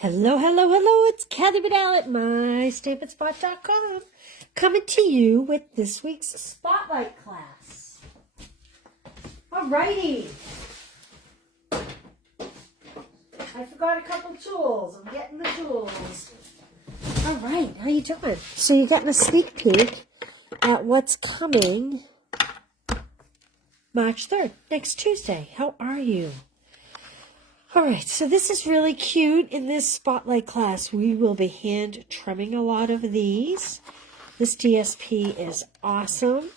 Hello, hello, hello, it's Kathy Vidal at mystampandspot.com coming to you with this week's Spotlight class. Alrighty. I forgot a couple tools. I'm getting the tools. Alright, how you doing? So you're getting a sneak peek at what's coming March 3rd, next Tuesday. How are you? All right, so this is really cute. In this Spotlight class, we will be hand trimming a lot of these. This DSP is awesome.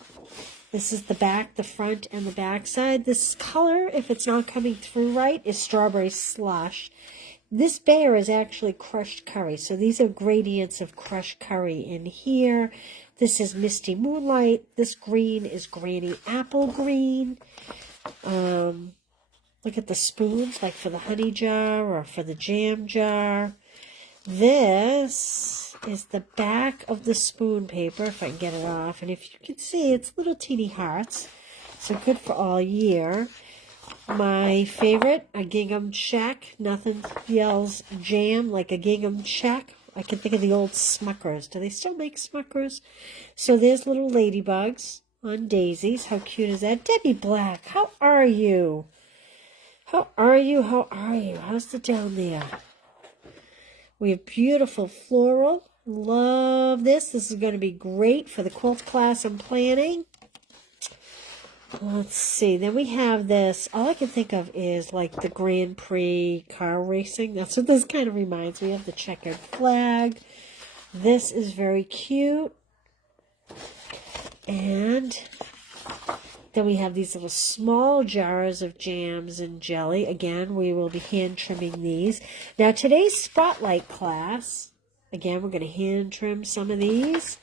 This is the back, the front, and the back side. This color, if it's not coming through right, is Strawberry Slush. This bear is actually crushed curry, so these are gradients of crushed curry in here. This is Misty Moonlight. This green is Granny Apple Green. Look at the spoons, like for the honey jar or for the jam jar. This is the back of the spoon paper, if I can get it off. And if you can see, it's little teeny hearts. So good for all year. My favorite, a gingham check. Nothing yells jam like a gingham check. I can think of the old Smuckers. Do they still make Smuckers? So there's little ladybugs on daisies. How cute is that? Debbie Black, how are you? How are you? How are you? How's it down there? We have beautiful floral. Love this. This is going to be great for the quilt class I'm planning. Let's see. Then we have this. All I can think of is like the Grand Prix car racing. That's what this kind of reminds me of. The checkered flag. This is very cute. And then we have these little small jars of jams and jelly. Again, we will be hand trimming these. Now, today's Spotlight class, again, we're going to hand trim some of these.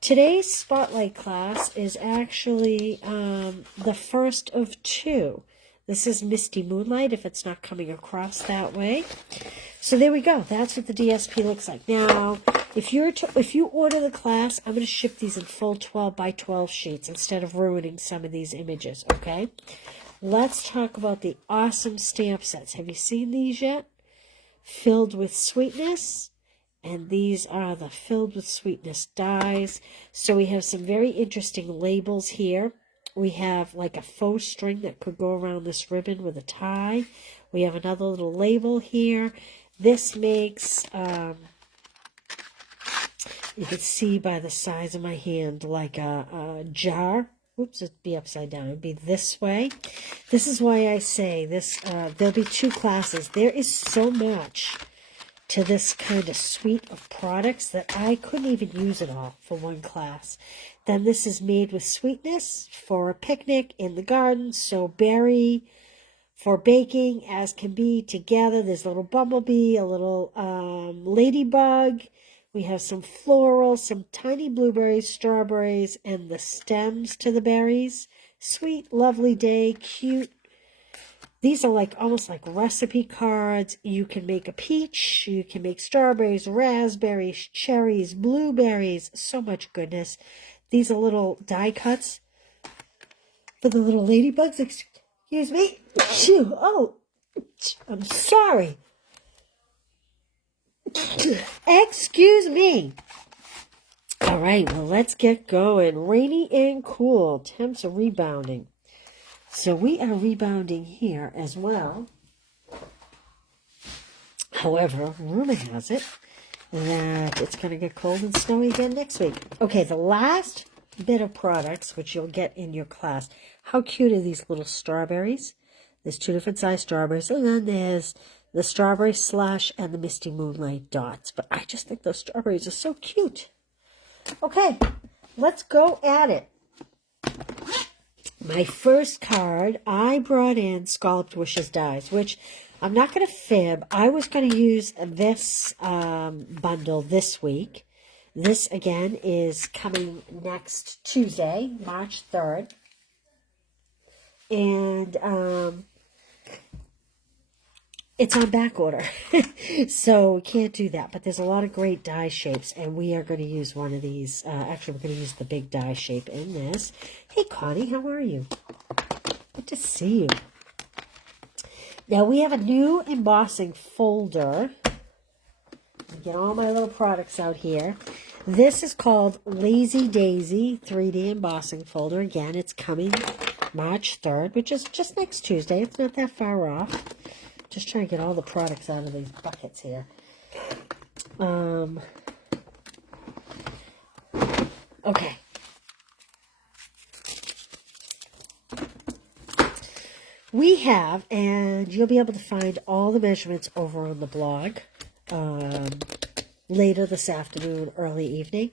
Today's Spotlight class is actually the first of two. This is Misty Moonlight, if it's not coming across that way. So there we go. That's what the DSP looks like. Now, if you order the class, I'm going to ship these in full 12 by 12 sheets instead of ruining some of these images, okay? Let's talk about the awesome stamp sets. Have you seen these yet? Filled with Sweetness. And these are the Filled with Sweetness dies. So we have some very interesting labels here. We have like a faux string that could go around this ribbon with a tie. We have another little label here. This makes, you can see by the size of my hand, like a jar. Oops, it'd be upside down. It'd be this way. This is why I say this. There'll be two classes. There is so much to this kind of suite of products that I couldn't even use it all for one class. Then this is Made with Sweetness for a picnic in the garden. So berry for baking as can be together. There's a little bumblebee, a little ladybug. We have some floral, some tiny blueberries, strawberries, and the stems to the berries. Sweet, lovely day, cute. These are like almost like recipe cards. You can make a peach. You can make strawberries, raspberries, cherries, blueberries. So much goodness. These are little die cuts for the little ladybugs. Excuse me. Phew. Oh, I'm sorry. Excuse me. All right, well, let's get going. Rainy and cool. Temps are rebounding. So we are rebounding here as well. However, rumor has it that it's going to get cold and snowy again next week. Okay, the last bit of products, which you'll get in your class. How cute are these little strawberries? There's two different size strawberries, and then there's the Strawberry Slush and the Misty Moonlight dots. But I just think those strawberries are so cute. Okay, let's go at it. My first card, I brought in Scalloped Wishes dies, which I'm not going to fib. I was going to use this bundle this week. This, again, is coming next Tuesday, March 3rd. And it's on back order, so we can't do that. But there's a lot of great die shapes, and we are going to use one of these. Actually, we're going to use the big die shape in this. Hey, Connie, how are you? Good to see you. Now, we have a new embossing folder Get all my little products out here. This is called Lazy Daisy 3D embossing folder. Again, it's coming March 3rd, which is just next Tuesday. It's not that far off. Just trying to get all the products out of these buckets here. Okay. We have, and you'll be able to find all the measurements over on the blog later this afternoon, early evening.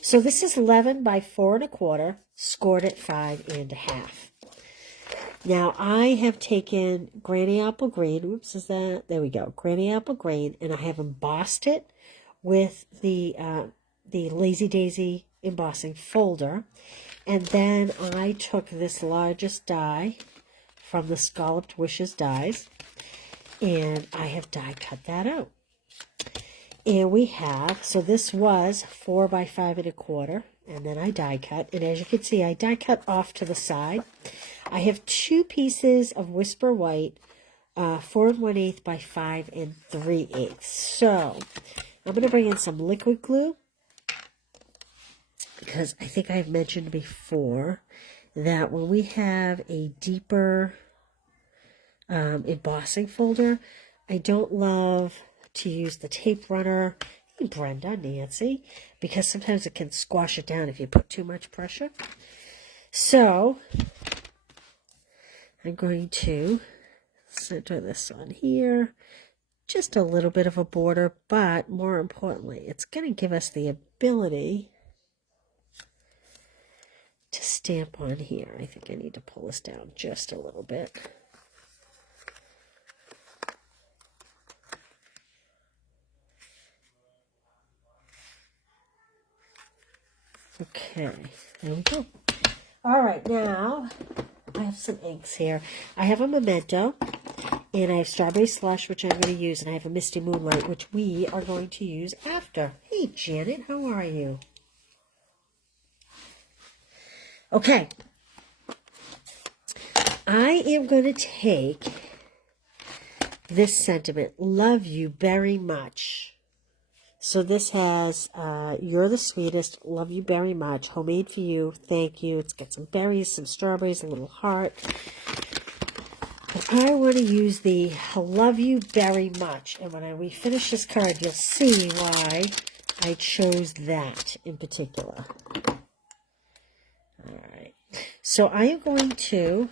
So this is 11 by 4 1/4, scored at 5 1/2. Now I have taken Granny Apple Green. Oops, is that? There we go. Granny Apple Green, and I have embossed it with the Lazy Daisy embossing folder. And then I took this largest die from the Scalloped Wishes dies, and I have die cut that out. And we have, so this was 4 by 5 1/4, and then I die cut. And as you can see, I die cut off to the side. I have 2 pieces of Whisper White, 4 1/8 by 5 3/8. So I'm going to bring in some liquid glue, because I think I've mentioned before that when we have a deeper embossing folder, I don't love to use the tape runner, Brenda, Nancy, because sometimes it can squash it down if you put too much pressure. So I'm going to center this on here, just a little bit of a border, but more importantly, it's going to give us the ability to stamp on here. I think I need to pull this down just a little bit. Okay, there we go. All right, now I have some inks here. I have a Memento, and I have Strawberry Slush, which I'm going to use, and I have a Misty Moonlight, which we are going to use after. Hey, Janet, how are you? Okay, I am going to take this sentiment, love you very much. So this has, you're the sweetest, love you very much, homemade for you, thank you. It's got some berries, some strawberries, a little heart. But I want to use the love you very much. And when we finish this card, you'll see why I chose that in particular. All right. So I am going to,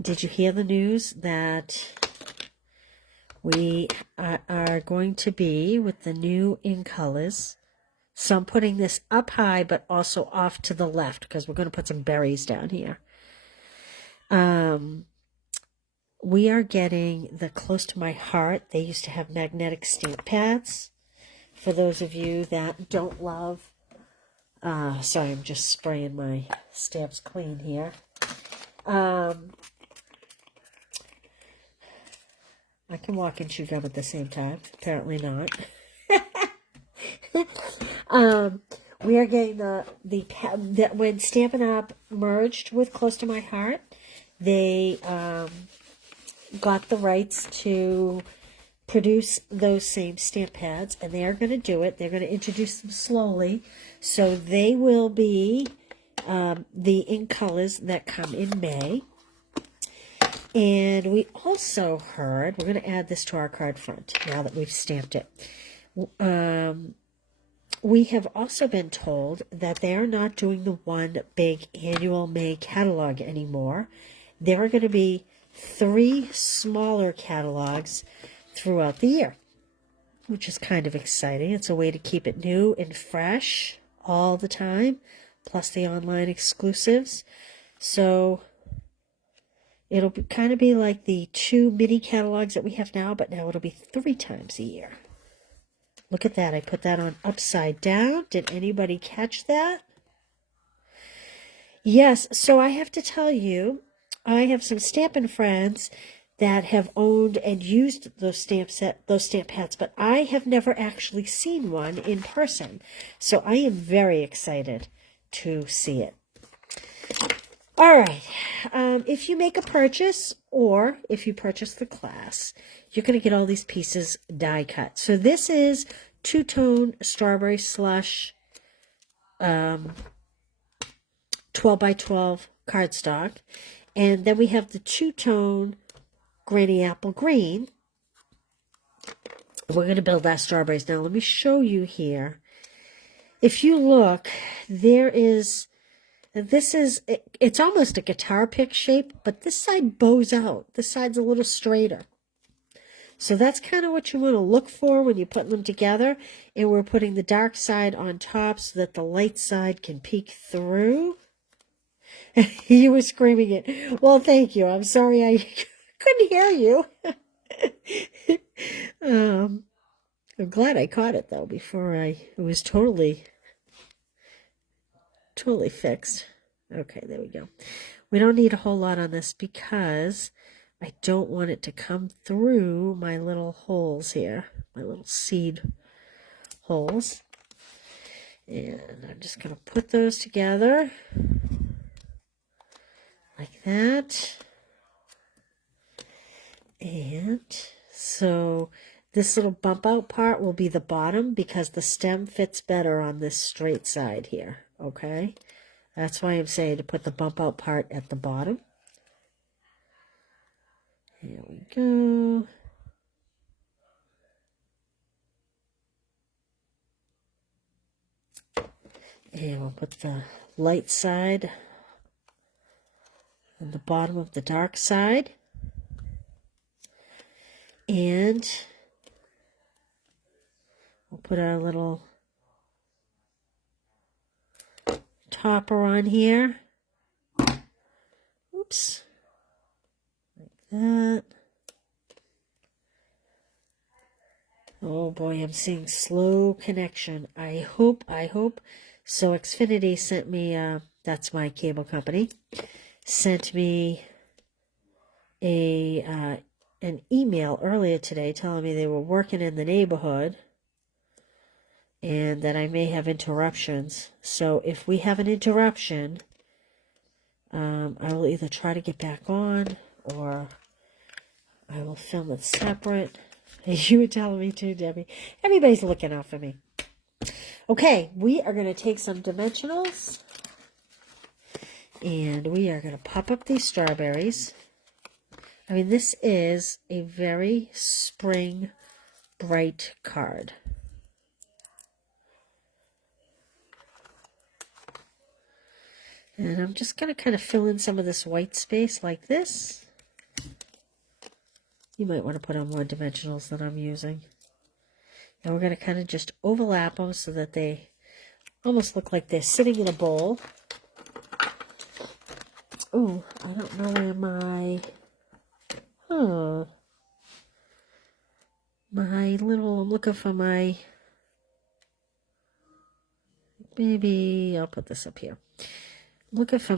did you hear the news that we are going to be with the new ink colors? So I'm putting this up high, but also off to the left, because we're going to put some berries down here. We are getting the Close to My Heart. They used to have magnetic stamp pads. For those of you that don't love, sorry, I'm just spraying my stamps clean here. I can walk and chew gum at the same time. Apparently not. We are getting the when Stampin' Up! Merged with Close to My Heart, they got the rights to produce those same stamp pads, and they are going to do it. They're going to introduce them slowly. So they will be the ink colors that come in May. And we also heard, we're going to add this to our card front now that we've stamped it. We have also been told that they are not doing the one big annual May catalog anymore. There are going to be 3 smaller catalogs throughout the year, which is kind of exciting. It's a way to keep it new and fresh all the time, plus the online exclusives. So it'll kind of be like the 2 mini catalogs that we have now, but now it'll be 3 times a year. Look at that. I put that on upside down. Did anybody catch that? Yes. So I have to tell you, I have some Stampin' friends that have owned and used those stamp pads, but I have never actually seen one in person. So I am very excited to see it. All right. If you make a purchase or if you purchase the class, you're going to get all these pieces die cut. So this is two-tone strawberry slush 12 by 12 cardstock. And then we have the two-tone granny apple green. We're going to build our strawberries. Now, let me show you here. If you look, there is... it's almost a guitar pick shape, but this side bows out. This side's a little straighter. So that's kind of what you want to look for when you're putting them together. And we're putting the dark side on top so that the light side can peek through. You were screaming it. Well, thank you. I'm sorry I couldn't hear you. I'm glad I caught it, though, before it was totally fixed. Okay, there we go. We don't need a whole lot on this because I don't want it to come through my little holes here, my little seed holes. And I'm just going to put those together like that. And so this little bump out part will be the bottom because the stem fits better on this straight side here. Okay, that's why I'm saying to put the bump out part at the bottom. Here we go. And we'll put the light side on the bottom of the dark side. And we'll put our little topper on here. Oops. Like that. Oh boy, I'm seeing slow connection. I hope. So Xfinity sent me, that's my cable company, sent me an email earlier today telling me they were working in the neighborhood and that I may have interruptions. So if we have an interruption, I will either try to get back on or I will film it separate. You were telling me too, Debbie. Everybody's looking out for me. Okay, we are going to take some dimensionals and we are going to pop up these strawberries. I mean, this is a very spring bright card. And I'm just going to kind of fill in some of this white space like this. You might want to put on more dimensionals than I'm using. And we're going to kind of just overlap them so that they almost look like they're sitting in a bowl. Oh, I don't know where my I'm looking for my, maybe I'll put this up here. I'm looking for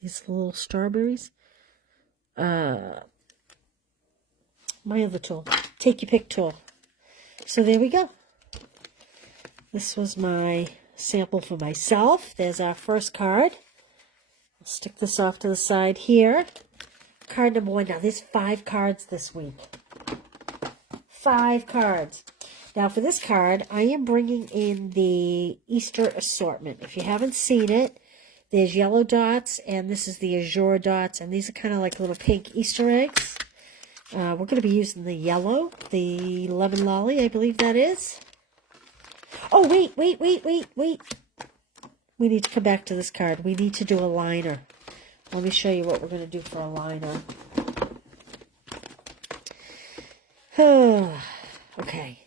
these little strawberries. My other tool, take your pick tool. So there we go. This was my sample for myself. There's our first card. I'll stick this off to the side here. Card number 1. Now there's 5 cards this week. 5 cards. Now for this card, I am bringing in the Easter assortment. If you haven't seen it, there's yellow dots, and this is the azure dots, and these are kind of like little pink Easter eggs. We're going to be using the yellow, the lemon lolly, I believe that is. Oh, wait. We need to come back to this card. We need to do a liner. Let me show you what we're going to do for a liner. Okay.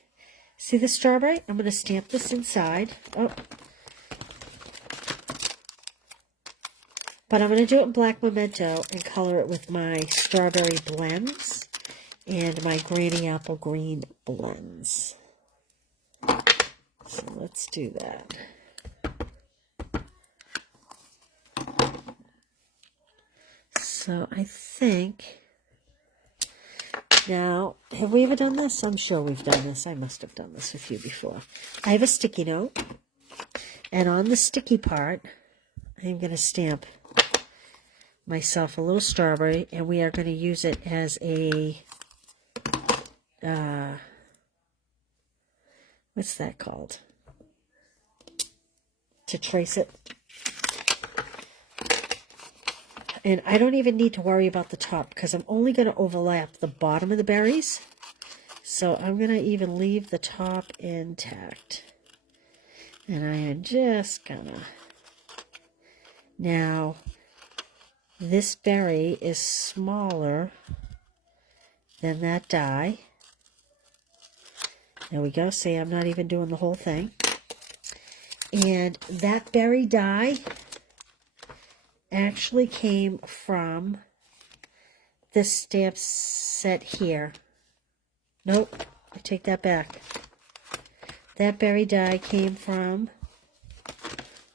See the strawberry? I'm going to stamp this inside. Oh. But I'm going to do it in black memento and color it with my strawberry blends and my granny apple green blends. So let's do that. So I think, now, have we ever done this? I'm sure we've done this. I must have done this with you before. I have a sticky note. And on the sticky part, I'm going to stamp myself a little strawberry, and we are going to use it as a, what's that called? To trace it. And I don't even need to worry about the top because I'm only going to overlap the bottom of the berries. So I'm going to even leave the top intact. And I am just going to... Now, this berry is smaller than that die. There we go. See, I'm not even doing the whole thing. And that berry die actually came from this stamp set here. Nope, I take that back. That berry die came from,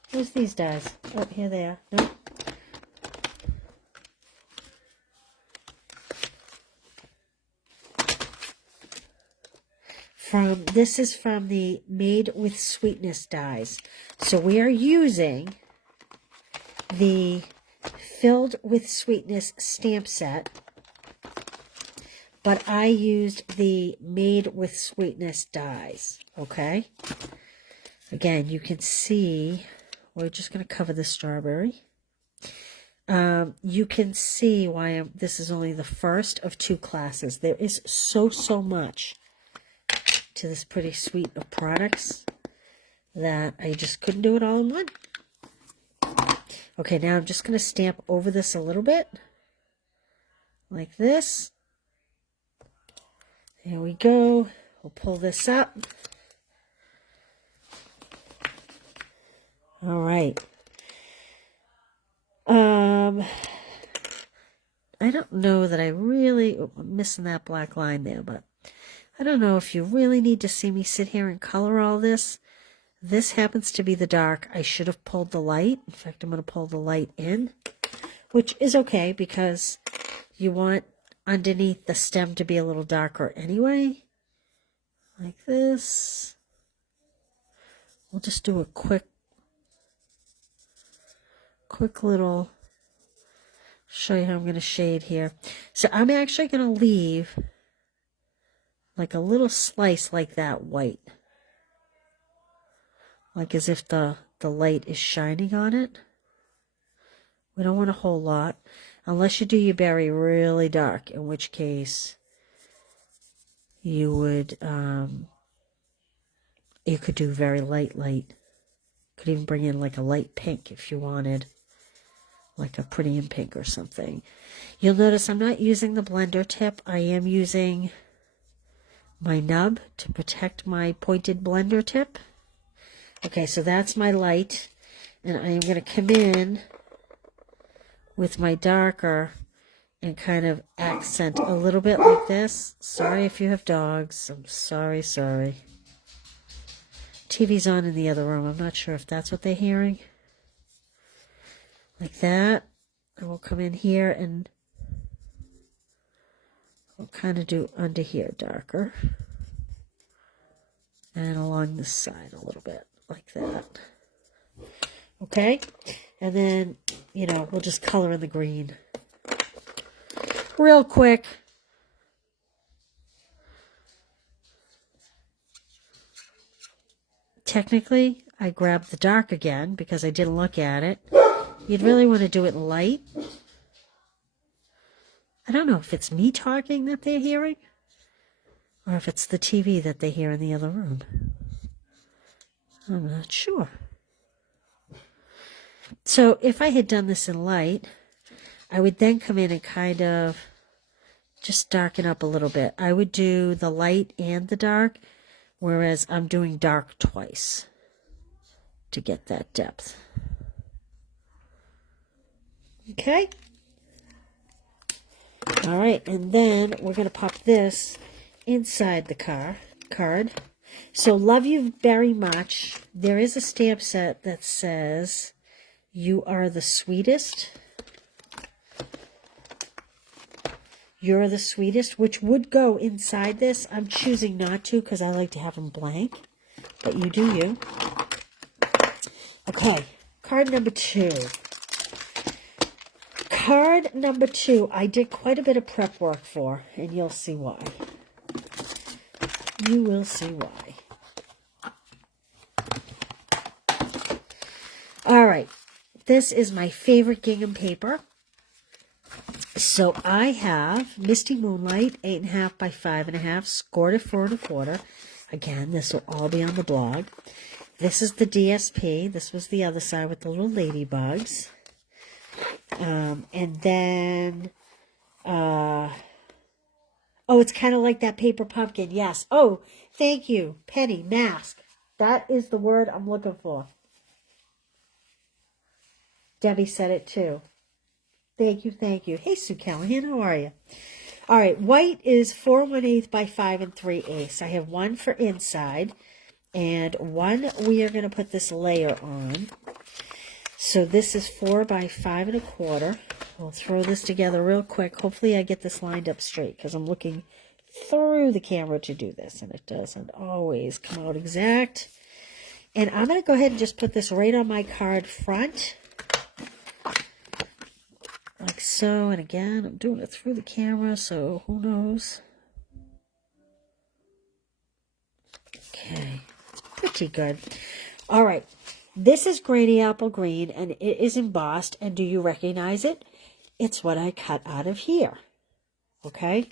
where's these dies? Oh, here they are. Nope. This is from the Made with Sweetness dies. So we are using the Filled with Sweetness stamp set, but I used the Made with Sweetness dies, okay? Again, you can see, we're just going to cover the strawberry. You can see why this is only the first of 2 classes. There is so much to this pretty suite of products that I just couldn't do it all in one. Okay, now I'm just going to stamp over this a little bit, like this. There we go. We'll pull this up. All right. I don't know that I really... Oh, I'm missing that black line there, but I don't know if you really need to see me sit here and color all this. This happens to be the dark. I should have pulled the light. In fact, I'm going to pull the light in, which is okay because you want underneath the stem to be a little darker anyway. Like this. We'll just do a quick little, show you how I'm going to shade here. So I'm actually going to leave like a little slice like that white. Like as if the light is shining on it. We don't want a whole lot. Unless you do your berry really dark, in which case you would, you could do very light. Could even bring in like a light pink if you wanted. Like a pretty pink or something. You'll notice I'm not using the blender tip. I am using my nub to protect my pointed blender tip. Okay, so that's my light, and I am going to come in with my darker and kind of accent a little bit like this. Sorry if you have dogs. I'm sorry. TV's on in the other room. I'm not sure if that's what they're hearing. Like that. And we'll come in here and we'll kind of do under here darker. And along this side a little bit. Like that. Okay? And then, you know, we'll just color in the green. Real quick. Technically, I grabbed the dark again because I didn't look at it. You'd really want to do it light. I don't know if it's me talking that they're hearing or if it's the TV that they hear in the other room. I'm not sure. So if I had done this in light, I would then come in and kind of just darken up a little bit. I would do the light and the dark, whereas I'm doing dark twice to get that depth. Okay? All right, and then we're going to pop this inside the card. So, love you very much. There is a stamp set that says, "You are the sweetest." You're the sweetest, which would go inside this. I'm choosing not to because I like to have them blank, but you do you. Okay, card number 2. Card number 2, I did quite a bit of prep work for, and you'll see why. You will see why. All right, this is my favorite gingham paper. So I have Misty Moonlight, 8.5 by 5.5, scored at 4 1/4. Again, this will all be on the blog. This is the DSP. This was the other side with the little ladybugs. And then, oh, it's kind of like that paper pumpkin. Yes. Oh, thank you. Penny, mask. That is the word I'm looking for. Debbie said it too. Thank you, thank you. Hey, Sue Callahan, how are you? All right, white is 4 1/8 by 5 3/8. I have one for inside, and one we are going to put this layer on. So this is 4 by 5 1/4. I'll throw this together real quick. Hopefully I get this lined up straight, because I'm looking through the camera to do this, and it doesn't always come out exact. And I'm going to go ahead and just put this right on my card front. Like so, and again, I'm doing it through the camera, so who knows. Okay, pretty good. All right, this is Granny Apple Green, and it is embossed, and do you recognize it? It's what I cut out of here, okay?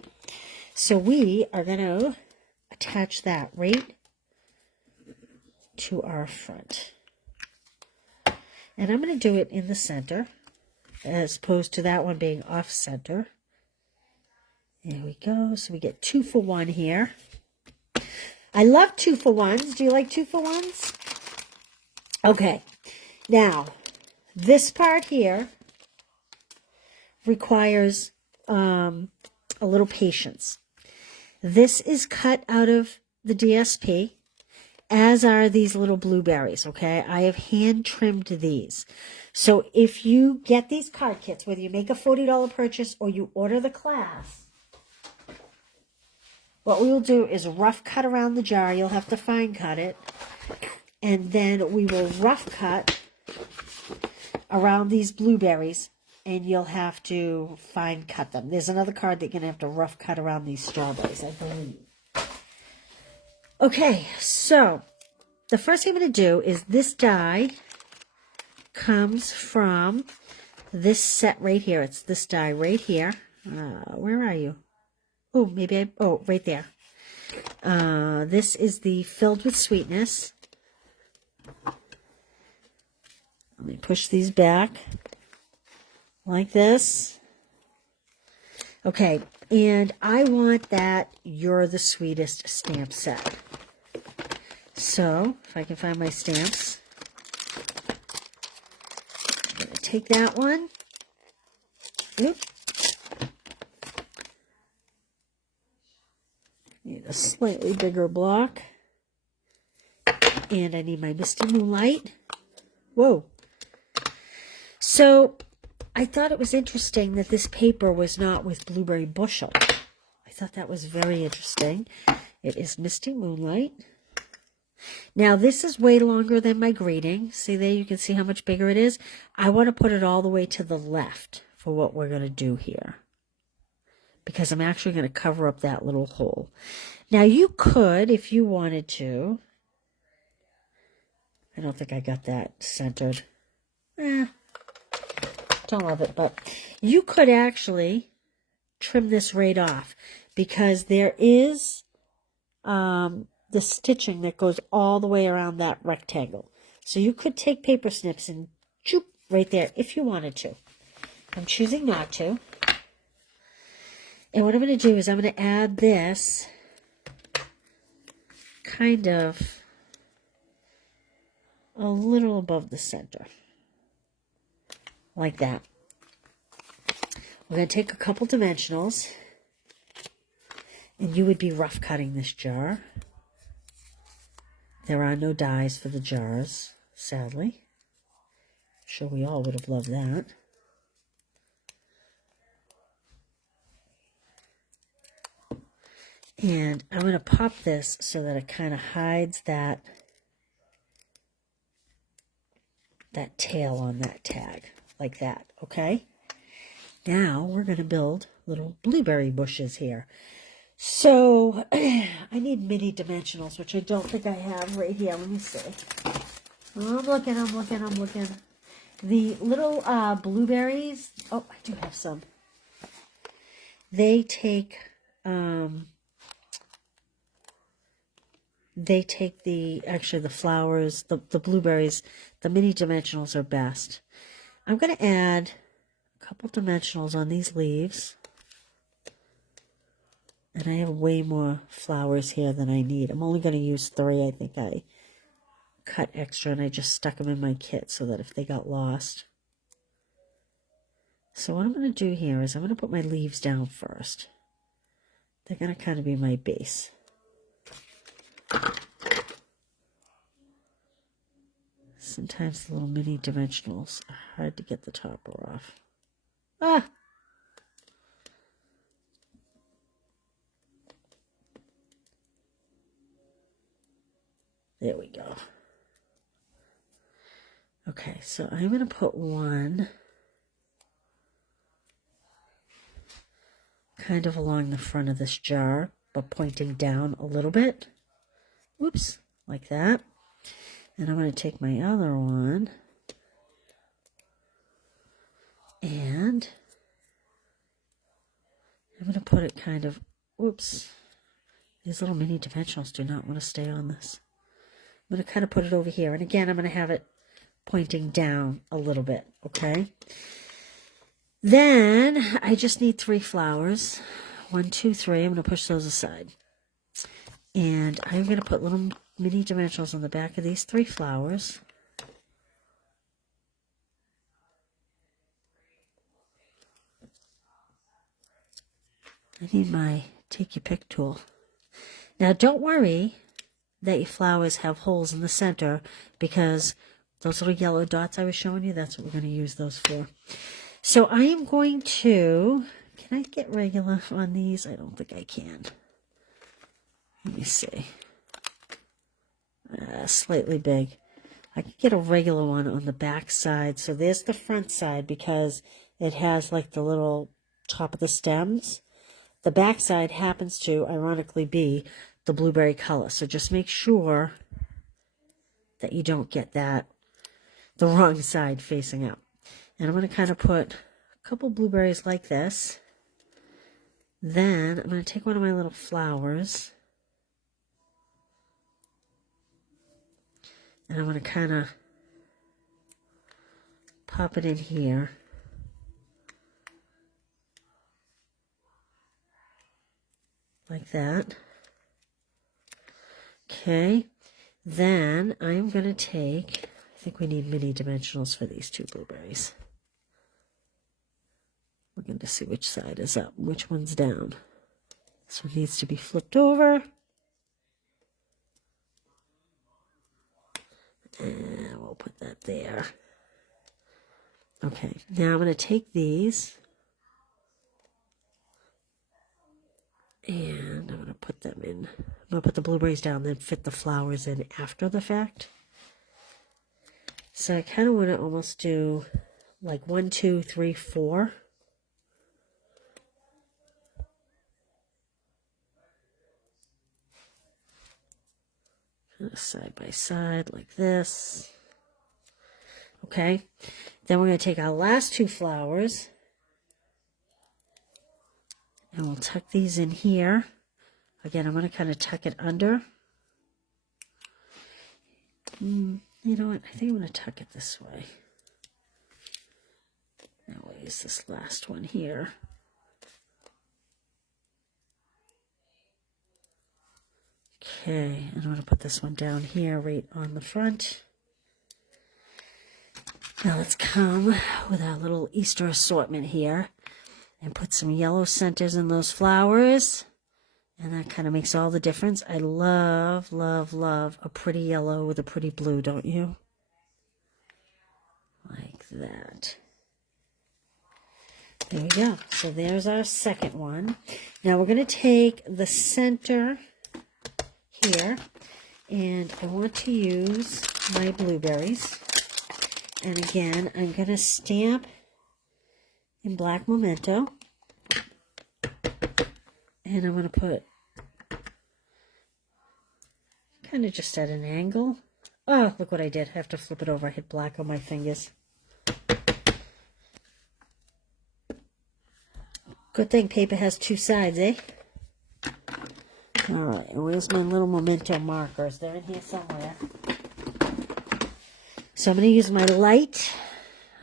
So we are going to attach that right to our front. And I'm going to do it in the center, as opposed to that one being off center. There we go. So we get 2 for 1 here. I love 2 for 1s. Do you like 2 for 1s? Okay. Now, this part here requires a little patience. This is cut out of the DSP, as are these little blueberries, okay? I have hand trimmed these. So if you get these card kits, whether you make a $40 purchase or you order the class, what we will do is rough cut around the jar. You'll have to fine cut it. And then we will rough cut around these blueberries, and you'll have to fine cut them. There's another card that you're going to have to rough cut around these strawberries, I believe. Okay, so the first thing I'm going to do is this die comes from this set right here. It's this die right here. Where are you? Oh, maybe oh, right there. This is the Filled with Sweetness. Let me push these back like this. Okay, and I want that You're the Sweetest stamp set. So, if I can find my stamps, I'm going to take that one. Oop. Need a slightly bigger block. And I need my Misty Moonlight. Whoa. So, I thought it was interesting that this paper was not with Blueberry Bushel. I thought that was very interesting. It is Misty Moonlight. Now, this is way longer than my greeting. See there, you can see how much bigger it is. I want to put it all the way to the left for what we're going to do here, because I'm actually going to cover up that little hole. Now, you could, if you wanted to, I don't think I got that centered. Don't love it, but you could actually trim this right off, because there is the stitching that goes all the way around that rectangle. So you could take paper snips and choop right there if you wanted to. I'm choosing not to. And what I'm going to do is I'm going to add this kind of a little above the center. Like that. We're going to take a couple dimensionals, and you would be rough cutting this jar. There are no dies for the jars, sadly. I'm sure we all would have loved that. And I'm going to pop this so that it kind of hides that that tail on that tag, like that, okay? Now we're going to build little blueberry bushes here. So I need mini dimensionals, which I don't think I have right here. Let me see. I'm looking. The little blueberries, oh, I do have some. They take the flowers, the blueberries, the mini dimensionals are best. I'm going to add a couple dimensionals on these leaves. And I have way more flowers here than I need. I'm only going to use 3. I think I cut extra and I just stuck them in my kit so that if they got lost. So what I'm going to do here is I'm going to put my leaves down first. They're going to kind of be my base. Sometimes the little mini dimensionals are hard to get the topper off. Ah! There we go. Okay, so I'm going to put one kind of along the front of this jar, but pointing down a little bit. Whoops, like that. And I'm going to take my other one and I'm going to put it kind of, whoops, these little mini dimensionals do not want to stay on this. I'm going to kind of put it over here. And again, I'm going to have it pointing down a little bit, okay? Then I just need 3 flowers. 1, 2, 3. I'm going to push those aside. And I'm going to put little mini dimensionals on the back of these 3 flowers. I need my take your pick tool. Now don't worry that your flowers have holes in the center, because those little yellow dots I was showing you, that's what we're going to use those for. So I am going to, can I get regular on these? I don't think I can. Let me see. Slightly big. I could get a regular one on the back side. So there's the front side because it has like the little top of the stems. The back side happens to, ironically, be the blueberry color. So just make sure that you don't get that, the wrong side facing up. And I'm going to kind of put a couple blueberries like this. Then I'm going to take one of my little flowers. And I'm going to kind of pop it in here. Like that. Okay. Then I'm going to take, I think we need mini dimensionals for these 2 blueberries. We're going to see which side is up, which one's down. This one needs to be flipped over. And we'll put that there. Okay, now I'm going to take these and I'm going to put them in. I'm going to put the blueberries down, then fit the flowers in after the fact. So I kind of want to almost do like 1, 2, 3, 4. Kind of side by side like this. Okay. Then we're going to take our last 2 flowers and we'll tuck these in here. Again, I'm going to kind of tuck it under. You know what? I think I'm going to tuck it this way. Now we'll use this last one here. Okay, and I'm going to put this one down here right on the front. Now let's come with our little Easter assortment here and put some yellow centers in those flowers. And that kind of makes all the difference. I love, love, love a pretty yellow with a pretty blue, don't you? Like that. There we go. So there's our second one. Now we're going to take the center here, and I want to use my blueberries. And again, I'm going to stamp in black memento. And I'm going to put kind of just at an angle. Oh, look what I did. I have to flip it over. I hit black on my fingers. Good thing paper has two sides, eh? Alright, and where's my little memento markers? They're in here somewhere. So I'm going to use my light,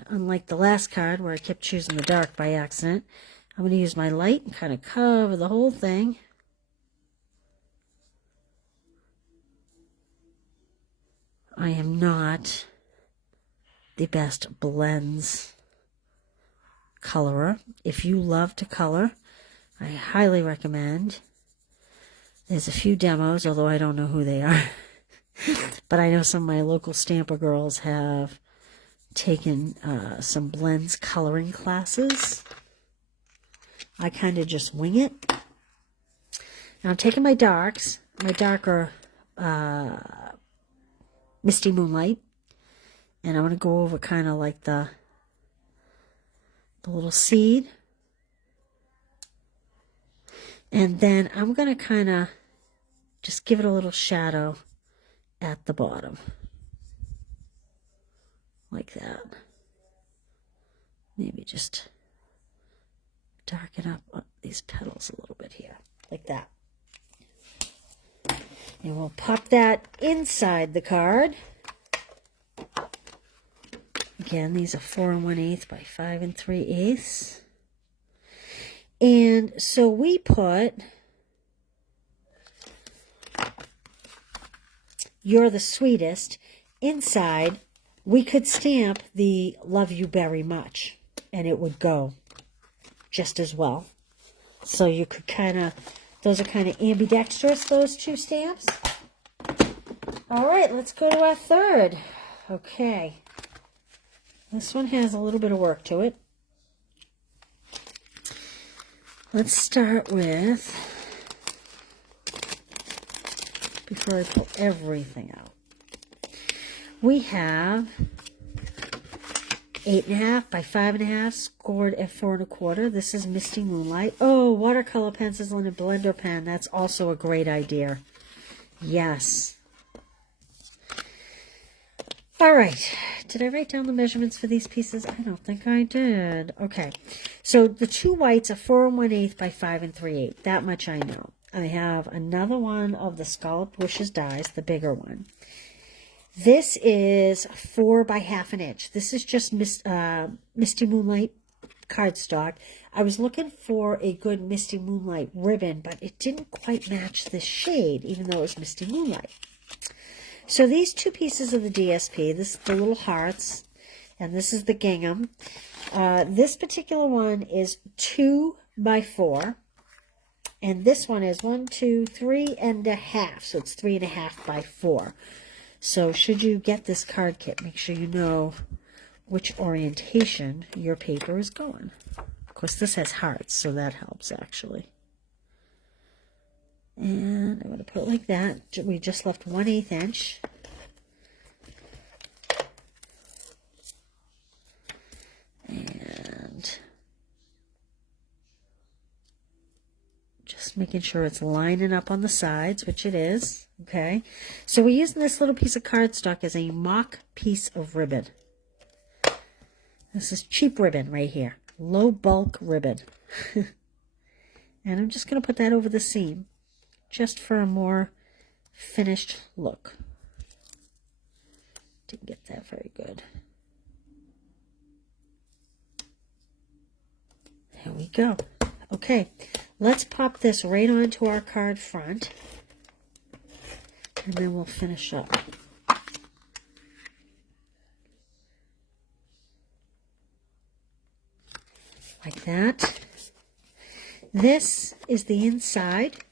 unlike the last card where I kept choosing the dark by accident. I'm going to use my light and kind of cover the whole thing. I am not the best blends colorer. If you love to color, I highly recommend. There's a few demos, although I don't know who they are. But I know some of my local Stamper girls have taken some blends coloring classes. I kind of just wing it. Now I'm taking my darks, my darker Misty Moonlight, and I'm going to go over kind of like the little seed. And then I'm going to kind of just give it a little shadow at the bottom. Like that. Maybe just darken up these petals a little bit here. Like that. And we'll pop that inside the card. Again, these are 4 1/8 by 5 3/8. And so we put "You're the Sweetest" inside. We could stamp the "Love You Very Much" and it would go just as well. So you could kind of, those are kind of ambidextrous, those two stamps. All right, let's go to our third. Okay. This one has a little bit of work to it. Let's start with, before I pull everything out, we have 8.5 by 5.5, scored at 4 1/4. This is Misty Moonlight. Oh, watercolor pencils and a blender pen. That's also a great idea. Yes. All right. Did I write down the measurements for these pieces? I don't think I did. Okay. So the two whites are 4 1/8 by 5 3/8. That much I know. I have another one of the Scalloped Wishes dies, the bigger one. This is 4 by 1/2 inch. This is just Misty Moonlight cardstock. I was looking for a good Misty Moonlight ribbon, but it didn't quite match this shade, even though it was Misty Moonlight. So these two pieces of the DSP, this is the little hearts, and this is the gingham. This particular one is 2 by 4, and this one is 1, 2, 3 1/2. So it's 3 1/2 by 4. So should you get this card kit, make sure you know which orientation your paper is going. Of course, this has hearts, so that helps actually. And I'm going to put it like that. We just left 1/8 inch. And just making sure it's lining up on the sides, which it is. Okay. So we're using this little piece of cardstock as a mock piece of ribbon. This is cheap ribbon right here. Low bulk ribbon. And I'm just going to put that over the seam, just for a more finished look. Didn't get that very good. There we go. Okay, let's pop this right onto our card front, and then we'll finish up. Like that. This is the inside.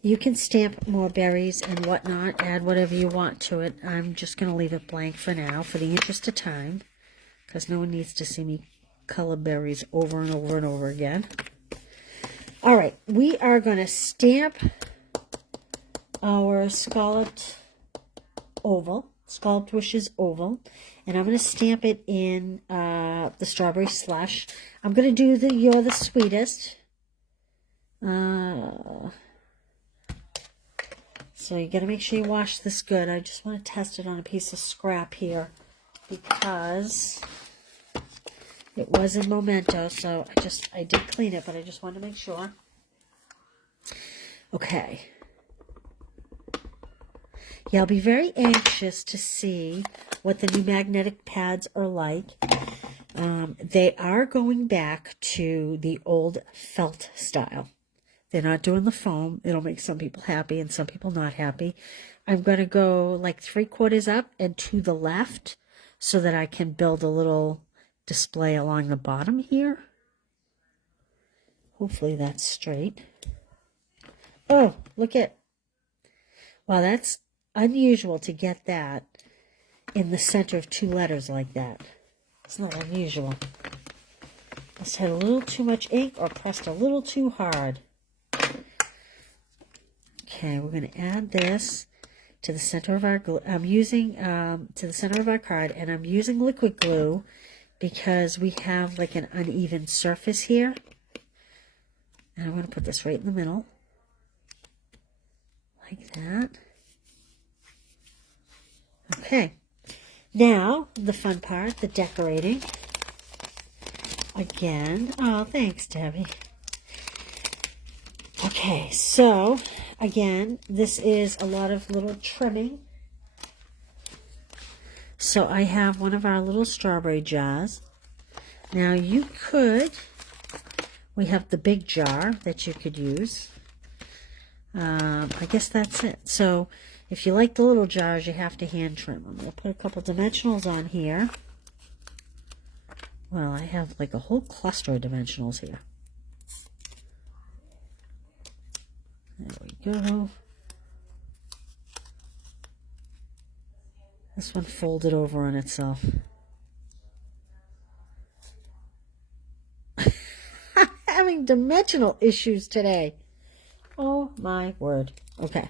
You can stamp more berries and whatnot, add whatever you want to it. I'm just going to leave it blank for now, for the interest of time, because no one needs to see me color berries over and over and over again. All right, we are going to stamp our scalloped oval. Sculpt Wishes Oval, and I'm going to stamp it in the Strawberry Slush. I'm going to do the You're the Sweetest. So you got to make sure you wash this good. I just want to test it on a piece of scrap here because it was in Memento, so I did clean it, but I just wanted to make sure. Okay. Yeah, I'll be very anxious to see what the new magnetic pads are like. They are going back to the old felt style. They're not doing the foam. It'll make some people happy and some people not happy. I'm going to go like 3/4 up and to the left so that I can build a little display along the bottom here. Hopefully that's straight. Oh, look at, wow, that's unusual to get that in the center of 2 letters like that. It's not unusual. Just had a little too much ink or pressed a little too hard. Okay, we're going to add this to the center of our glue. I'm using to the center of our card, and I'm using liquid glue because we have like an uneven surface here. And I'm going to put this right in the middle, like that. Okay, now the fun part, the decorating. Again, oh, thanks, Debbie. Okay, so again, this is a lot of little trimming. So I have one of our little strawberry jars. Now you could, we have the big jar that you could use. I guess that's it. So if you like the little jars, you have to hand trim them. We'll put a couple dimensionals on here. Well, I have like a whole cluster of dimensionals here. There we go. This one folded over on itself. I'm having dimensional issues today. Oh my word. Okay.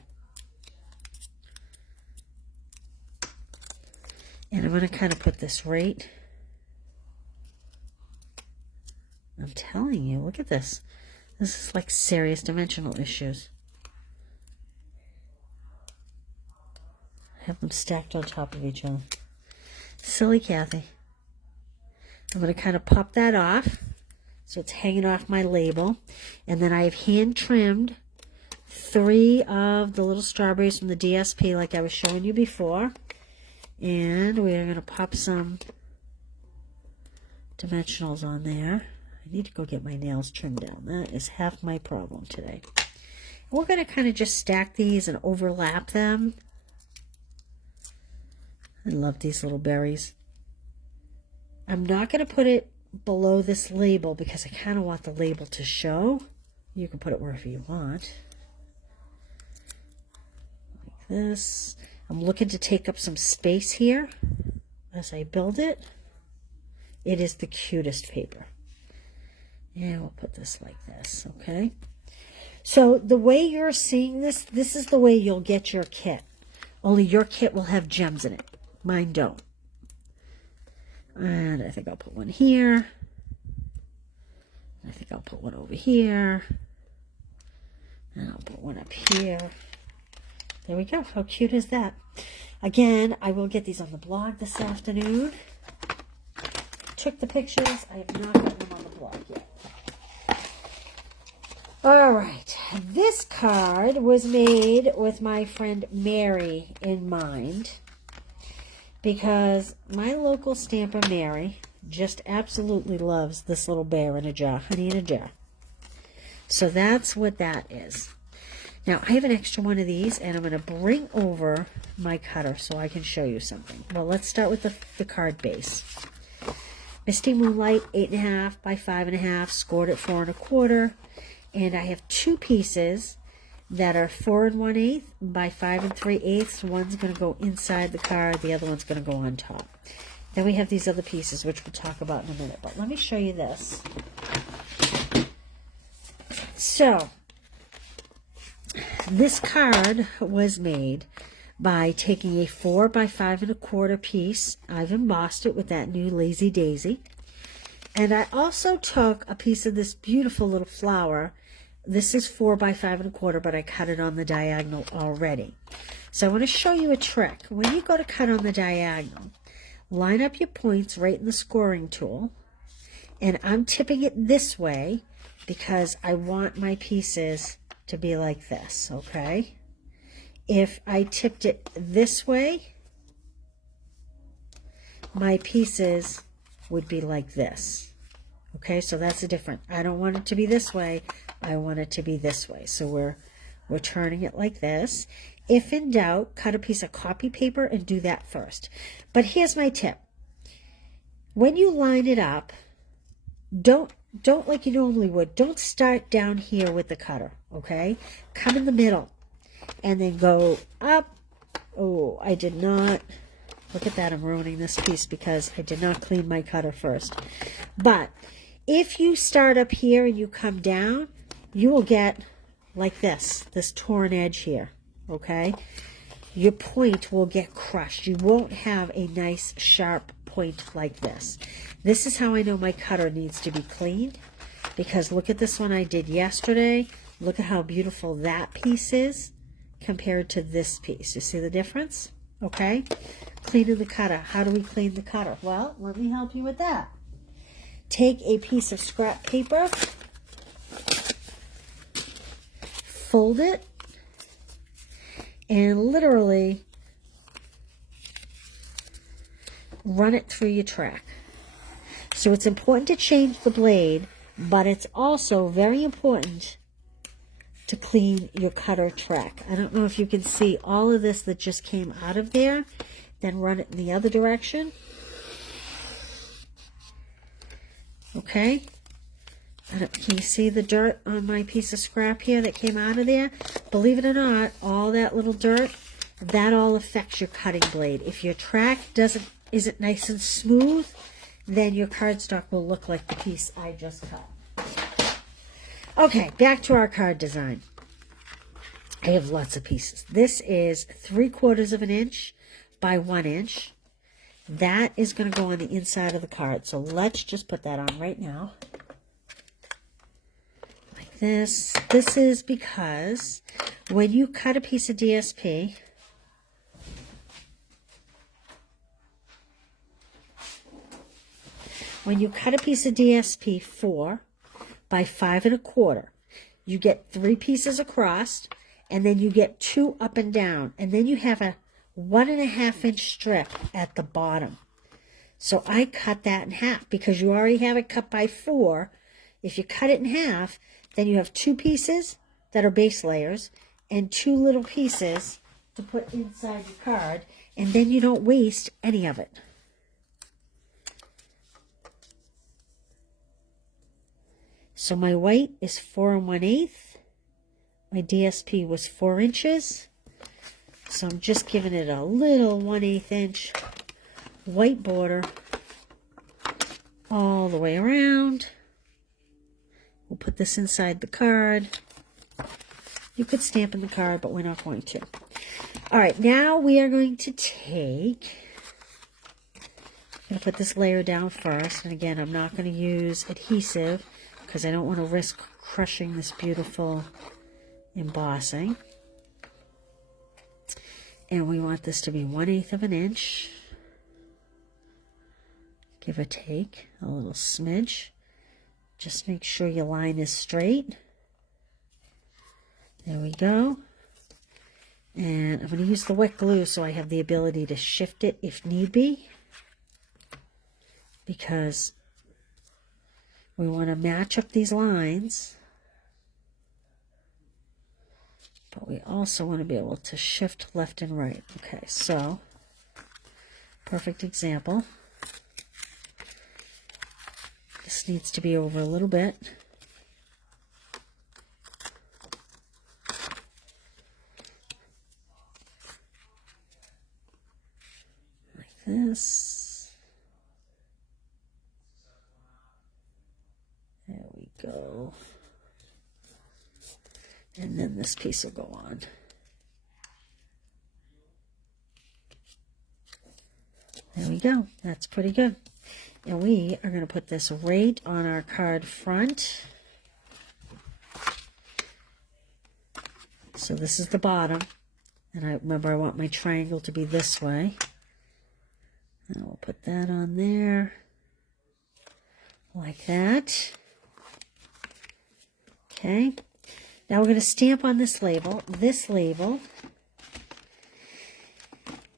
And I'm going to kind of put this right. I'm telling you, look at this. This is like serious dimensional issues. I have them stacked on top of each other. Silly Kathy. I'm going to kind of pop that off so it's hanging off my label. And then I have hand trimmed 3 of the little strawberries from the DSP like I was showing you before. And we're going to pop some dimensionals on there. I need to go get my nails trimmed down. That is half my problem today. And we're going to kind of just stack these and overlap them. I love these little berries. I'm not going to put it below this label because I kind of want the label to show. You can put it wherever you want. Like this. I'm looking to take up some space here as I build it. It is the cutest paper. And we'll put this like this, okay? So the way you're seeing this, this is the way you'll get your kit. Only your kit will have gems in it. Mine don't. And I think I'll put one here. I think I'll put one over here. And I'll put one up here. There we go. How cute is that? Again, I will get these on the blog this afternoon. Took the pictures. I have not gotten them on the blog yet. All right. This card was made with my friend Mary in mind because my local stamper, Mary, just absolutely loves this little bear in a jar, honey in a jar. So that's what that is. Now, I have an extra one of these, and I'm going to bring over my cutter so I can show you something. Well, let's start with the card base. Misty Moonlight, 8.5 by 5.5, scored at 4 1/4. And I have 2 pieces that are 4 1/8 by 5 3/8. One's going to go inside the card, the other one's going to go on top. Then we have these other pieces, which we'll talk about in a minute. But let me show you this. So, this card was made by taking a 4 by 5¼ piece. I've embossed it with that new Lazy Daisy. And I also took a piece of this beautiful little flower. This is 4 by 5¼ but I cut it on the diagonal already. So I want to show you a trick. When you go to cut on the diagonal, line up your points right in the scoring tool. And I'm tipping it this way because I want my pieces to be like this, okay? If I tipped it this way, my pieces would be like this. Okay, so that's the difference. I don't want it to be this way. I want it to be this way. So we're turning it like this. If in doubt, cut a piece of copy paper and do that first. But here's my tip. When you line it up, don't like you normally would. Don't start down here with the cutter, okay? Come in the middle and then go up. Oh, I did not. Look at that. I'm ruining this piece because I did not clean my cutter first. But if you start up here and you come down, you will get like this torn edge here, okay? Your point will get crushed. You won't have a nice sharp point like this. This is how I know my cutter needs to be cleaned, because look at this one I did yesterday. Look at how beautiful that piece is compared to this piece. You see the difference? Okay? Cleaning the cutter. How do we clean the cutter? Well, let me help you with that. Take a piece of scrap paper, fold it, and literally run it through your track. So it's important to change the blade, but it's also very important to clean your cutter track. I don't know if you can see all of this that just came out of there. Then run it in the other direction. Okay? Can you see the dirt on my piece of scrap here that came out of there? Believe it or not, all that little dirt, that all affects your cutting blade. If your track isn't nice and smooth, then your cardstock will look like the piece I just cut. Okay, back to our card design. I have lots of pieces. This is 3/4 of an inch by 1 inch. That is going to go on the inside of the card. So let's just put that on right now. Like this. This is because when you cut a piece of DSP, when you cut a piece of DSP 4 by 5¼ you get 3 pieces across, and then you get 2 up and down, and then you have a 1½ inch strip at the bottom. So I cut that in half because you already have it cut by 4. If you cut it in half, then you have 2 pieces that are base layers and 2 little pieces to put inside your card, and then you don't waste any of it. So my white is 4 1/8. My DSP was 4 inches. So I'm just giving it a little 1/8 inch white border all the way around. We'll put this inside the card. You could stamp in the card, but we're not going to. All right, now we are going to take... I'm going to put this layer down first. And again, I'm not going to use adhesive because I don't want to risk crushing this beautiful embossing. And we want this to be 1/8 of an inch. Give or take a little smidge. Just make sure your line is straight. There we go. And I'm going to use the wet glue so I have the ability to shift it if need be, because we want to match up these lines, but we also want to be able to shift left and right. Okay, so perfect example. This needs to be over a little bit. Like this. There we go. And then this piece will go on. There we go. That's pretty good. And we are going to put this right on our card front. So this is the bottom. And I remember I want my triangle to be this way. And we'll put that on there. Like that. Okay. Now we're going to stamp on this label. This label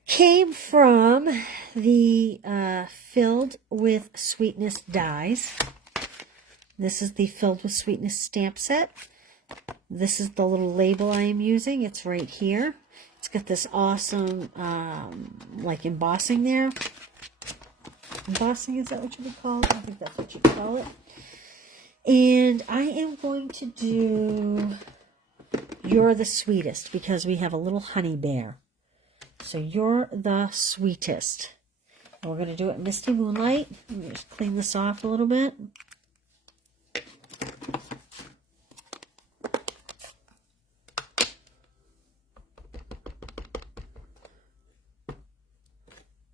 came from the Filled with Sweetness dies. This is the Filled with Sweetness stamp set. This is the little label I am using. It's right here. It's got this awesome, like embossing there. Embossing, is that what you would call it? I think that's what you call it. And I am going to do You're the Sweetest because we have a little honey bear. So You're the Sweetest. And we're going to do it Misty Moonlight. Let me just clean this off a little bit.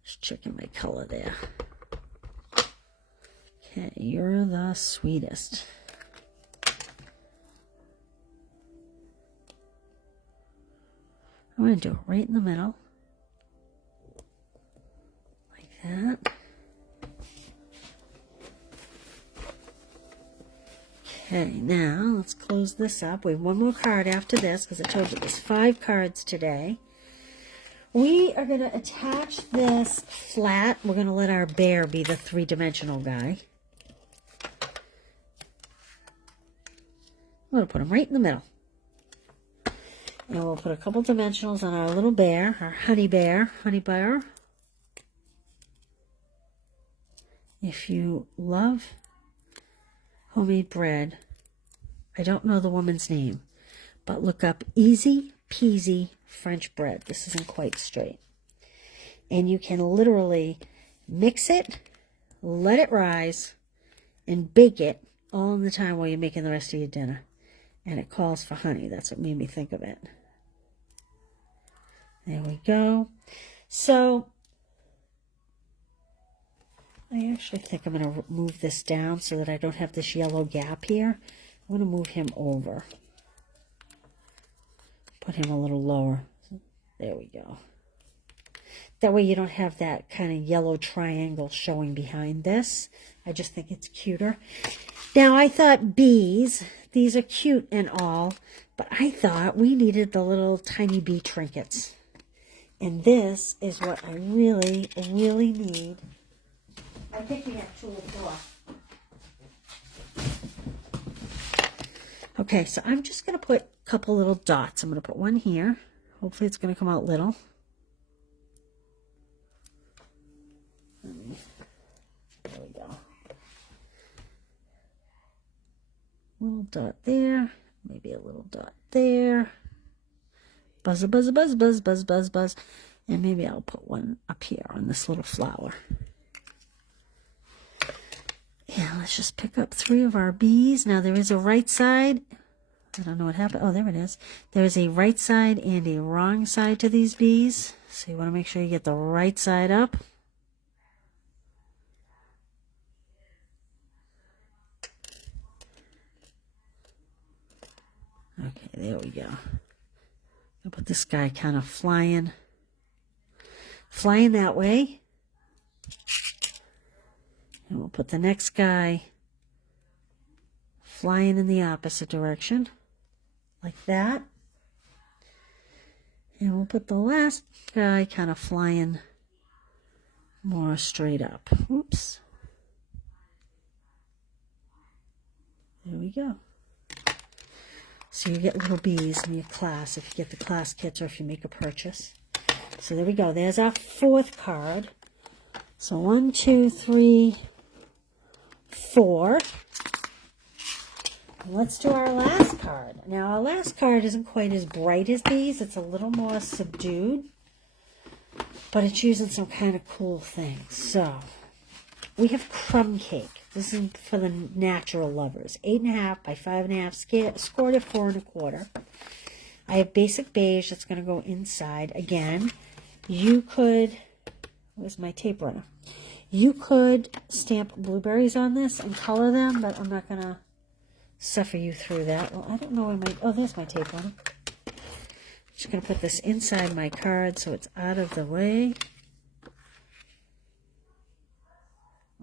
Just checking my color there. Okay, You're the Sweetest. I'm going to do it right in the middle. Like that. Okay, now let's close this up. We have one more card after this because I told you there's 5 cards today. We are going to attach this flat. We're going to let our bear be the 3-dimensional guy. I'm going to put him right in the middle. And we'll put a couple dimensionals on our little bear, our honey bear. If you love homemade bread, I don't know the woman's name, but look up Easy Peasy French bread. This isn't quite straight. And you can literally mix it, let it rise, and bake it all in the time while you're making the rest of your dinner. And it calls for honey. That's what made me think of it. There we go. So, I actually think I'm going to move this down so that I don't have this yellow gap here. I'm going to move him over. Put him a little lower. There we go. That way you don't have that kind of yellow triangle showing behind this. I just think it's cuter. Now, I thought bees, these are cute and all, but I thought we needed the little tiny bee trinkets. And this is what I really, really need. I'm picking up tool cloth. Okay, so I'm just going to put a couple little dots. I'm going to put one here. Hopefully it's going to come out little. There we go. Little dot there. Maybe a little dot there. Buzz, buzz, buzz, buzz, buzz, buzz, buzz. And maybe I'll put one up here on this little flower. Yeah, let's just pick up 3 of our bees. Now there is a right side. I don't know what happened. Oh, there it is. There is a right side and a wrong side to these bees. So you want to make sure you get the right side up. Okay, there we go. I'll put this guy kind of flying that way. And we'll put the next guy flying in the opposite direction, like that. And we'll put the last guy kind of flying more straight up. Oops. There we go. So you get little bees in your class if you get the class kits or if you make a purchase. So there we go. There's our 4th card. So 1, 2, 3, 4. Let's do our last card. Now our last card isn't quite as bright as these. It's a little more subdued. But it's using some kind of cool things. So we have crumb cake. This is for the natural lovers. 8.5 by 5.5, scored at 4 1/4. I have basic beige that's going to go inside. Again, you could Where's my tape runner? You could stamp blueberries on this and color them, but I'm not going to suffer you through that. Well, I don't know where my... Oh, there's my tape runner. Just going to put this inside my card so it's out of the way.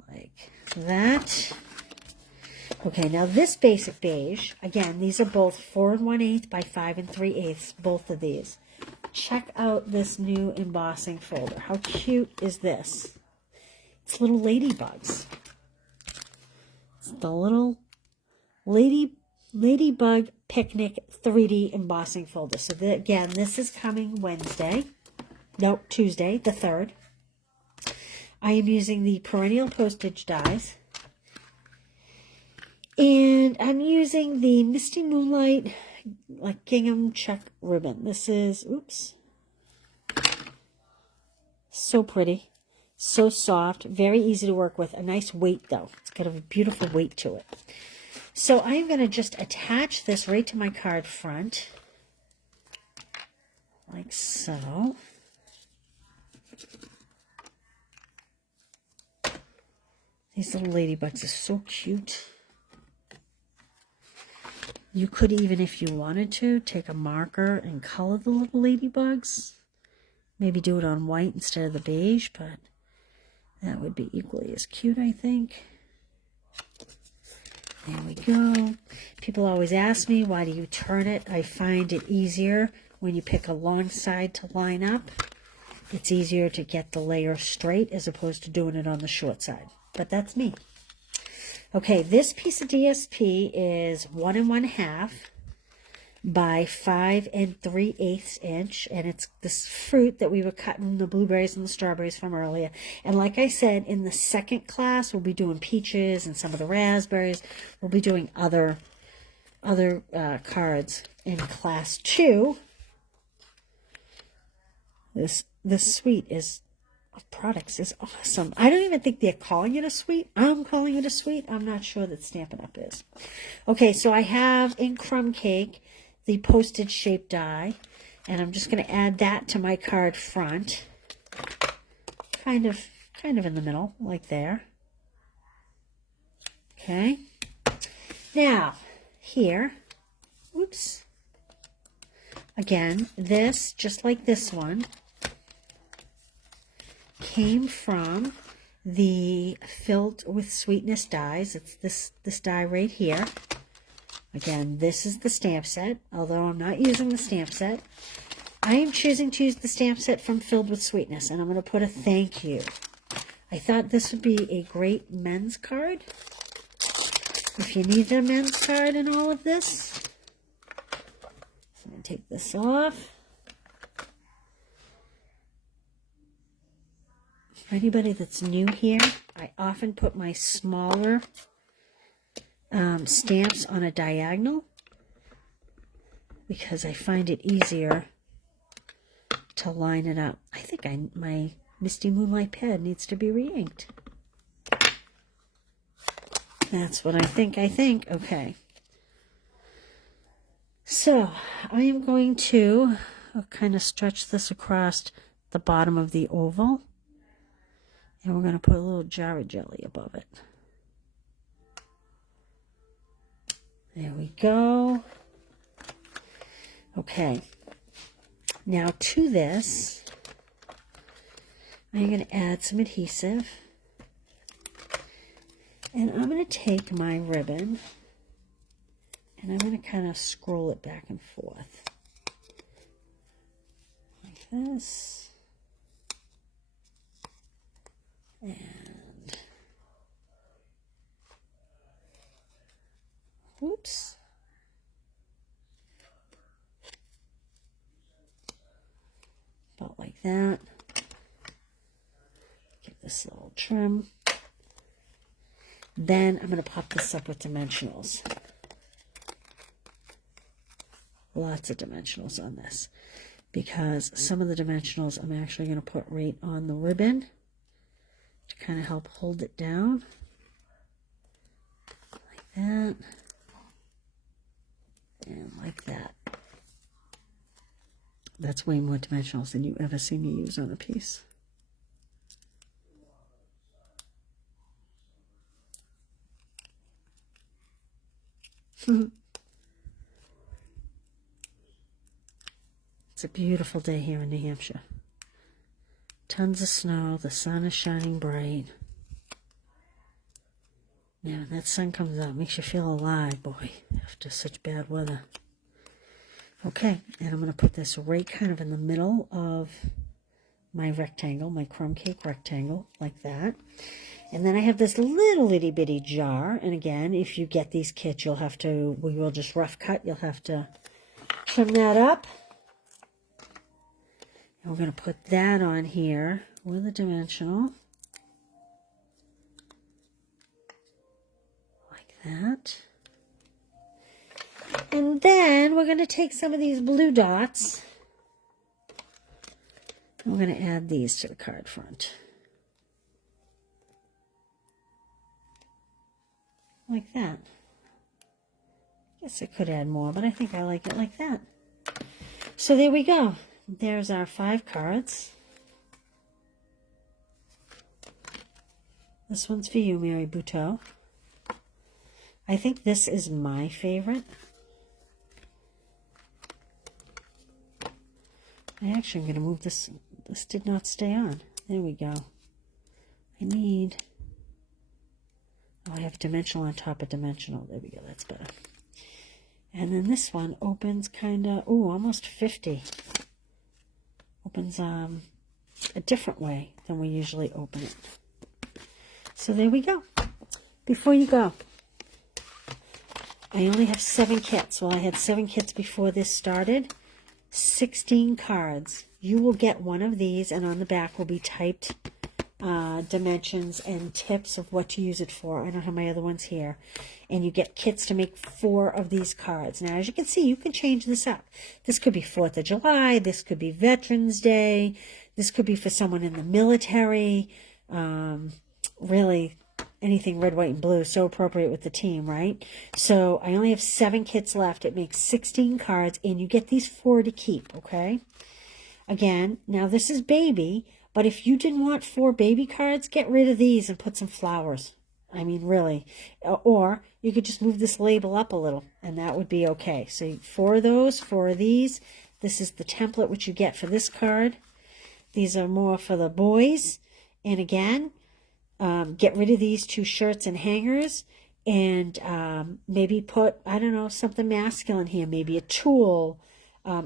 Like that. Okay, now this basic beige, again, these are both 4 1/8 by 5 3/8, both of these. Check out this new embossing folder. How cute is this? It's little ladybugs. It's the little ladybug picnic 3D embossing folder. So again, this is coming Wednesday. No, Tuesday, the 3rd. I am using the perennial postage dies. And I'm using the Misty Moonlight like gingham check ribbon. This is, oops, so pretty, so soft, very easy to work with. A nice weight though. It's got a beautiful weight to it. So I'm going to just attach this right to my card front, like so. These little ladybugs are so cute. You could even, if you wanted to, take a marker and color the little ladybugs. Maybe do it on white instead of the beige, but that would be equally as cute, I think. There we go. People always ask me, why do you turn it? I find it easier when you pick a long side to line up. It's easier to get the layer straight as opposed to doing it on the short side. But that's me. Okay, this piece of DSP is 1 1/2 by 5 3/8 inch, and it's this fruit that we were cutting the blueberries and the strawberries from earlier. And like I said, in the second class, we'll be doing peaches and some of the raspberries. We'll be doing other cards in class 2. This suite of products is awesome. I don't even think they're calling it a suite. I'm calling it a suite. I'm not sure that Stampin' Up! Is. Okay, so I have in Crumb Cake the postage shaped die, and I'm just going to add that to my card front. Kind of in the middle, like there. Okay. Now, here, oops. Again, this, just like this one, came from the Filled with Sweetness dies. It's this die right here. Again, this is the stamp set, although I'm not using the stamp set. I am choosing to use the stamp set from Filled with Sweetness, and I'm going to put a thank you. I thought this would be a great men's card. If you need a men's card in all of this. So I'm going to take this off. For anybody that's new here, I often put my smaller stamps on a diagonal because I find it easier to line it up. I think my Misty Moonlight pad needs to be re-inked. That's what I think. Okay. So I am going to kind of stretch this across the bottom of the oval. And we're going to put a little jar of jelly above it. There we go. Okay. Now to this, I'm going to add some adhesive. And I'm going to take my ribbon and I'm going to kind of scroll it back and forth. Like this. And whoops. About like that. Give this a little trim. Then I'm going to pop this up with dimensionals. Lots of dimensionals on this. Because some of the dimensionals I'm actually going to put right on the ribbon to kind of help hold it down. Like that. And like that. That's way more dimensionals than you ever see me use on a piece. It's a beautiful day here in New Hampshire. Tons of snow. The sun is shining bright. Yeah, when that sun comes out, makes you feel alive, boy, after such bad weather. Okay, and I'm going to put this right kind of in the middle of my rectangle, my crumb cake rectangle, like that. And then I have this little itty bitty jar. And again, if you get these kits, you'll have to, we will just rough cut. You'll have to trim that up. And we're going to put that on here with a dimensional. Like that. And then we're going to take some of these blue dots. We're going to add these to the card front. Like that. Guess I could add more, but I think I like it like that. So there we go. There's our 5 cards. This one's for you, Mary Buteau. I think this is my favorite. I actually am going to move this. This did not stay on. There we go. I need... Oh, I have dimensional on top of dimensional. There we go. That's better. And then this one opens kind of... Ooh, almost 50. Opens a different way than we usually open it. So there we go. Before you go, I only have 7 kits. Well, I had 7 kits before this started. 16 cards. You will get one of these, and on the back will be typed dimensions and tips of what to use it for. I don't have my other ones here. And you get kits to make 4 of these cards. Now, as you can see, you can change this up. This could be 4th of July. This could be Veterans Day. This could be for someone in the military. Really, anything red, white, and blue. So appropriate with the team, right? So I only have 7 kits left. It makes 16 cards, and you get these 4 to keep, okay? Again, now this is baby, but if you didn't want 4 baby cards, get rid of these and put some flowers. I mean, really. Or you could just move this label up a little, and that would be okay. So 4 of those, 4 of these. This is the template which you get for this card. These are more for the boys. And again, get rid of these 2 shirts and hangers, and maybe put, I don't know, something masculine here. Maybe a tool.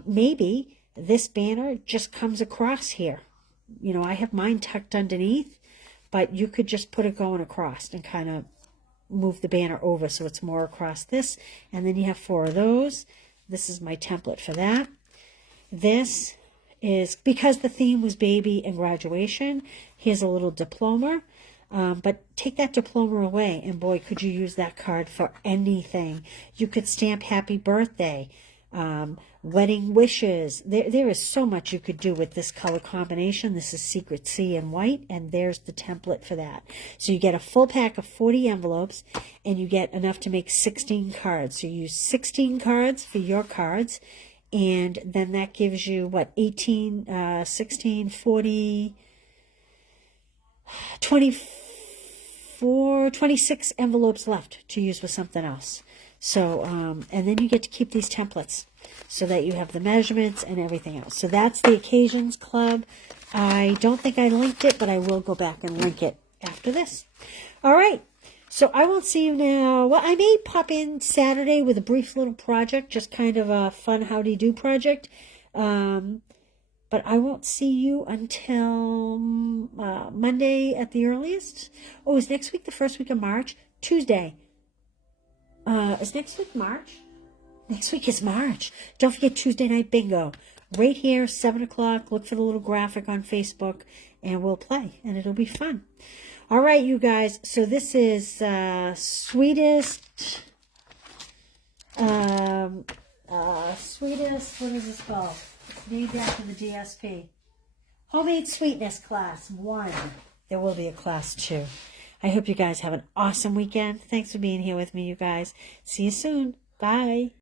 Maybe this banner just comes across here. You know, I have mine tucked underneath, but you could just put it going across and kind of move the banner over so it's more across this. And then you have 4 of those. This is my template for that. This is, because the theme was baby and graduation, here's a little diploma. But take that diploma away, and boy, could you use that card for anything. You could stamp happy birthday, wedding wishes. There is so much you could do with this color combination. This is Secret Sea and white, and there's the template for that. So you get a full pack of 40 envelopes, and you get enough to make 16 cards. So you use 16 cards for your cards, and then that gives you, what, 18, 16, 40... 26 envelopes left to use for something else. So, and then you get to keep these templates so that you have the measurements and everything else. So that's the Occasions Club. I don't think I linked it, but I will go back and link it after this. All right. So I won't see you now. Well, I may pop in Saturday with a brief little project, just kind of a fun howdy-do project. But I won't see you until Monday at the earliest. Oh, is next week the first week of March? Tuesday. Is next week March? Next week is March. Don't forget Tuesday night bingo. Right here, 7 o'clock. Look for the little graphic on Facebook, and we'll play, and it'll be fun. All right, you guys. So this is sweetest, what is this called? Named after the DSP. Homemade Sweetness Class 1. There will be a Class 2. I hope you guys have an awesome weekend. Thanks for being here with me, you guys. See you soon. Bye.